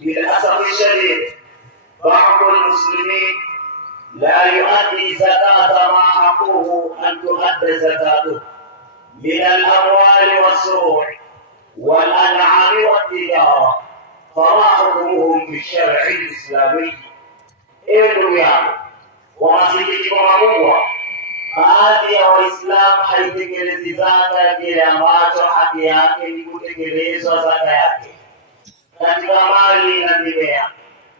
للأسف الشديد بعض المسلمين لا يؤدي زكاة ما حقه أن تؤدى زكاته من الأموال والزروع والأنعام والتجارة، فما حكمهم في الشرع الإسلامي؟ ndugu yangu, kwa masikitiko makubwa, baadhi ya Waislamu haitekelezi zaka ya kile ambacho haki yake ni kutekelezwa zaka yake katika mali na mimea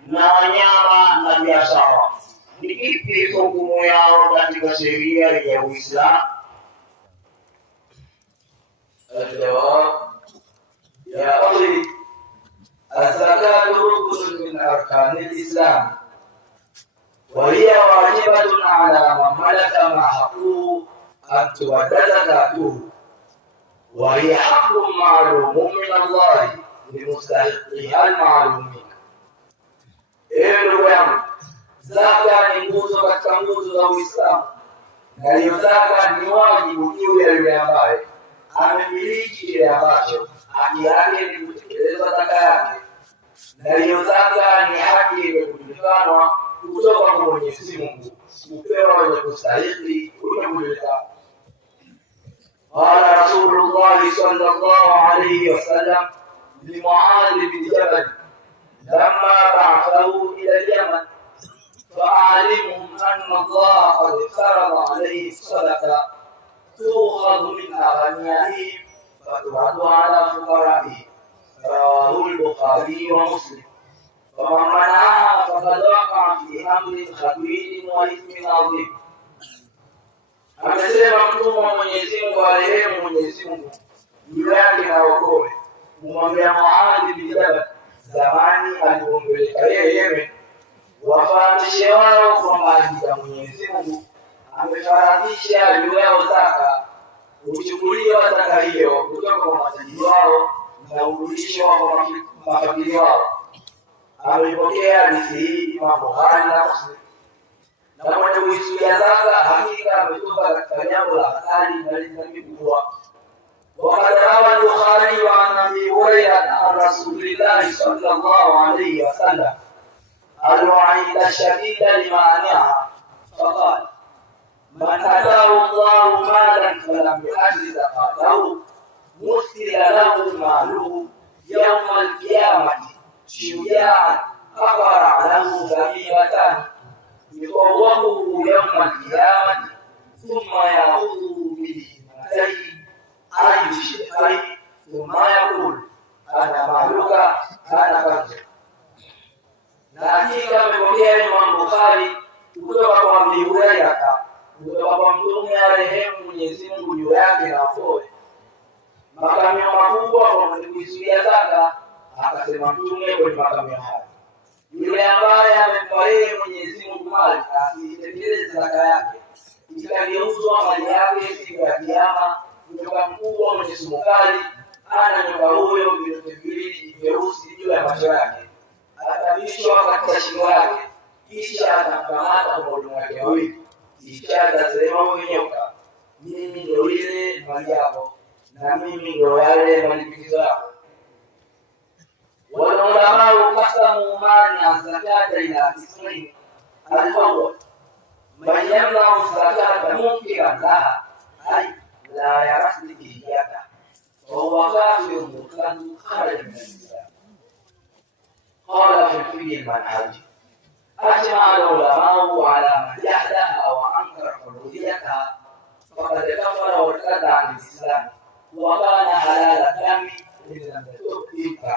na wanyama na biashara. Ni ipi hukumu yao katika sheria ya Uislamu? الجواب: يا أخي، الزكاة ركن من أركان الإسلام، وهي واجبة على من ملك ما حقه أن تؤدى زكاته، وهي حق معلوم من الله لمستحقها المعلومين. ndugu yangu, zaka ni nguzo katika nguzo za Uislamu, na hiyo zaka ni wajibu juu ya yule ambaye amemiliki kile ambacho haki yake ni kutekeleza zaka yake, na hiyo zaka ni haki iliyojulikanwa kutoka kwa Mwenyezi Mungu kupewa wenye kustahili kujulikana. Qala Rasulullah sallallahu alayhi wasallam لمعاذ بن جبل لما بعثه إلى اليمن: فأعلمهم أن الله قد فرض عليه الصدقة تؤخذ من أغنيائهم فترد على فقرائهم. رواه البخاري ومسلم. فمن منعها فقد وقع في أمر خبيث وإثم عظيم. Amesema Mtume wa Mwenyezi Mungu aliyemu Mwenyezi Mungu juu yake na wokoe, kumwambia Muadh bin Jabal zamani alipompeleka yeye Yemen, wafahamishe wao kwamba hakika Mwenyezi Mungu amefaradhisha juu yao zaka, kuchukuliwa zaka hiyo kutoka kwa matajiri wao na urudishwa kwa mafakiri wao. Amepokea hadithi hii Imam Bukhari na Muslim. Na mwenye kuisuia zaka hakika ametoka katika jambo la hatari na lidhambi kubwa. وقد روى البخاري عن ابي هريره عن رسول الله صلى الله عليه وسلم الوعيد الشديد لمانعها فقال: من اتاه الله مالا فلم يؤد زكاته مثل له ماله يوم القيامه شجاعا كفر له ذبيحتان يطوقه يوم القيامه ثم يأخذه بذمتيه أي شيء ثم يقول: أنا مالك أنا كنزك. Na hakika amepokea Imam Bukhari kutoka kwa Abu Hurairah kutoka kwa Mtume aliyerehemu Mwenyezi Mungu juu yake na afoe makamio makubwa kwa mwenye kuisuia zaka. Akasema Mtume kwenye makamio haya: yule ambaye amempa yeye Mwenyezi Mungu mali asitekeleze zaka yake, ikageuzwa mali yake siku ya Kiyama nyoka mkubwa mwenye sumu kali, ana nyoka huyo vitu viwili vyeusi juu ya macho yake, atavishwa katika shingo yake, kisha atamkamata kwa mkono wake wawili, kisha atasema huyo nyoka: mimi ndio ile mali yako na mimi ndio yale malipizo yako. Wanaulamaa qasamu mali zakata ila ismaini al-awwal man yamna'u zakata munkiran laha ay لا يرث بهيته وهو كافر مرتد خارج من الإسلام. قال في الفقه المنهجي: أجمع العلماء على من جحدها وأنكر حريتها فقد كفر وارتد عن الإسلام وكان حلال الدم إن لم تتب.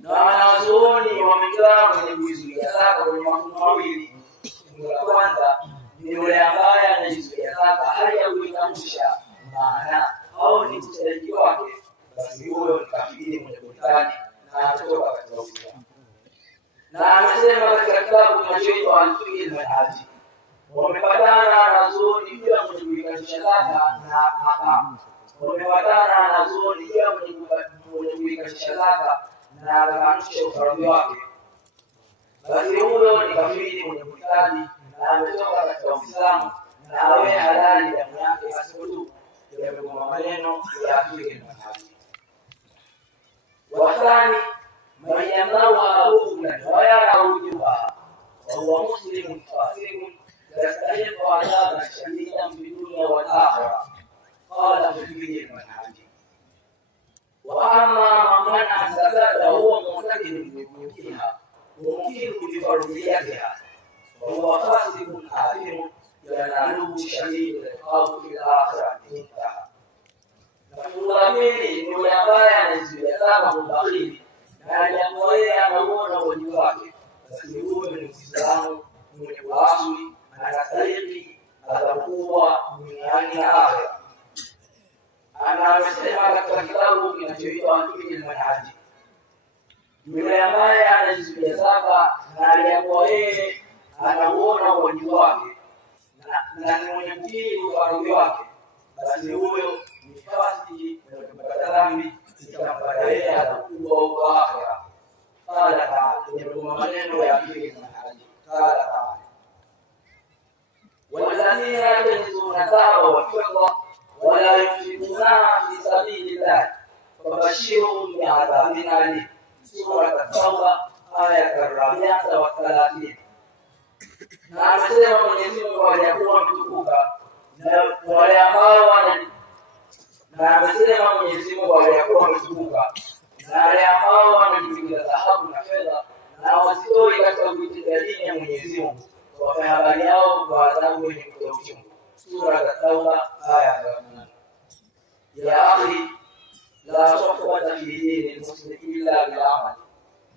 na wanazuoni wamegawa kwenye kuizuia zaka kwenye mafungu mawili. Fungu la kwanza ni yule ambaye anajizuia zaka hali ya kuitamsha maana au ni mtendaji wake, basi huyo ni kafiri mwenye kutani na anatoka katika Uislamu. Na amesema katika kitabu kinachoitwa Al-Fiqh al-Manhaji, wamepatana wanazuoni juu ya mwenye kuikatisha zaka na haramu. Wamepatana wanazuoni juu ya mwenye kuikatisha zaka na akakanusha ufaradhi wake, basi huyo ni kafiri mwenye kutani na ametoka katika Uislamu na awe halali damu yake asipotu yamegoma maneno ya Fiqh al-Manhaji. Wathani من يمنعها بخلا ويرى وجوبها وهو مسلم فاسق يستحق عذابا شديدا في الدنيا والاخره. قال في المنهج. واما من منع الزكاه وهو معتقد بوجودها ومكيل بفرضيتها وهو فاسق آثم يناله شديد العقاب في الاخره. انتهى. Nafulamini ni yule ambaye anajieleza mbakhili na aliamwea anaona wajibu wake, basi huyo ni Muislamu mwenye kuasili, anastahili adhabu duniani na akhera. Anasema katika kitabu kinachoitwa Al-Manhaj, yule ambaye anajieleza na aliamwea anaona wajibu wake na ni mwenye kutii wajibu wake, basi huyo ni fasiki na kupata dhambi itampata yeye adhabu kwa akhera. Qala ta'ala, ndio maneno ya Al-Manhaj. Qala ta'ala, walladhina yaknizuna dhahaba wal fidda wa la yunfiquna fi sabilillah fabashshirhum bi'adhabin alim. Sura At-Tauba aya 130. Na anasema Mwenyezi Mungu aliyakuwa mtukuka na wale ambao amesema Mwenyezi Mungu aliyakuwa mtukuka na wale ambao wanajipigia dhahabu na fedha na wasitoi katika kuitetea dini ya Mwenyezi Mungu, wape habari yao kwa adhabu yenye kutia uchungu. Sura At-Tauba aya 8. Ya akhi, la suhbata fi dini al-muslim illa bil amal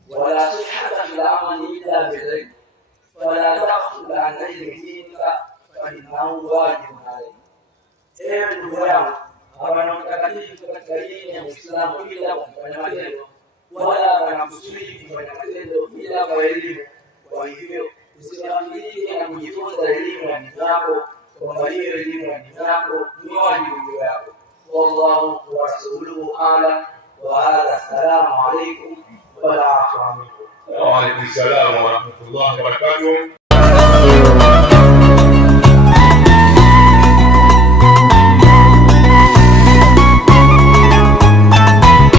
wa la sihhata fil amal illa bil ilm fala taqul an ilmi dinika fa innahu wajibun alayk. Ewe ndugu yangu, hapana mtakatifu katika dini ya Uislamu bila kufanya matendo, wala hapana kusudi kufanya matendo bila kwa elimu. Kwa hivyo usighafilike na kujifunza elimu ya dini yako, kwamba hiyo elimu ya dini yako ni wajibu wako. Wallahu wa rasuluhu a'lam. Wa hadha, assalamu alaykum wa rahmatullahi wa barakatuh. Wa alaykum assalam wa rahmatullahi wa barakatuh.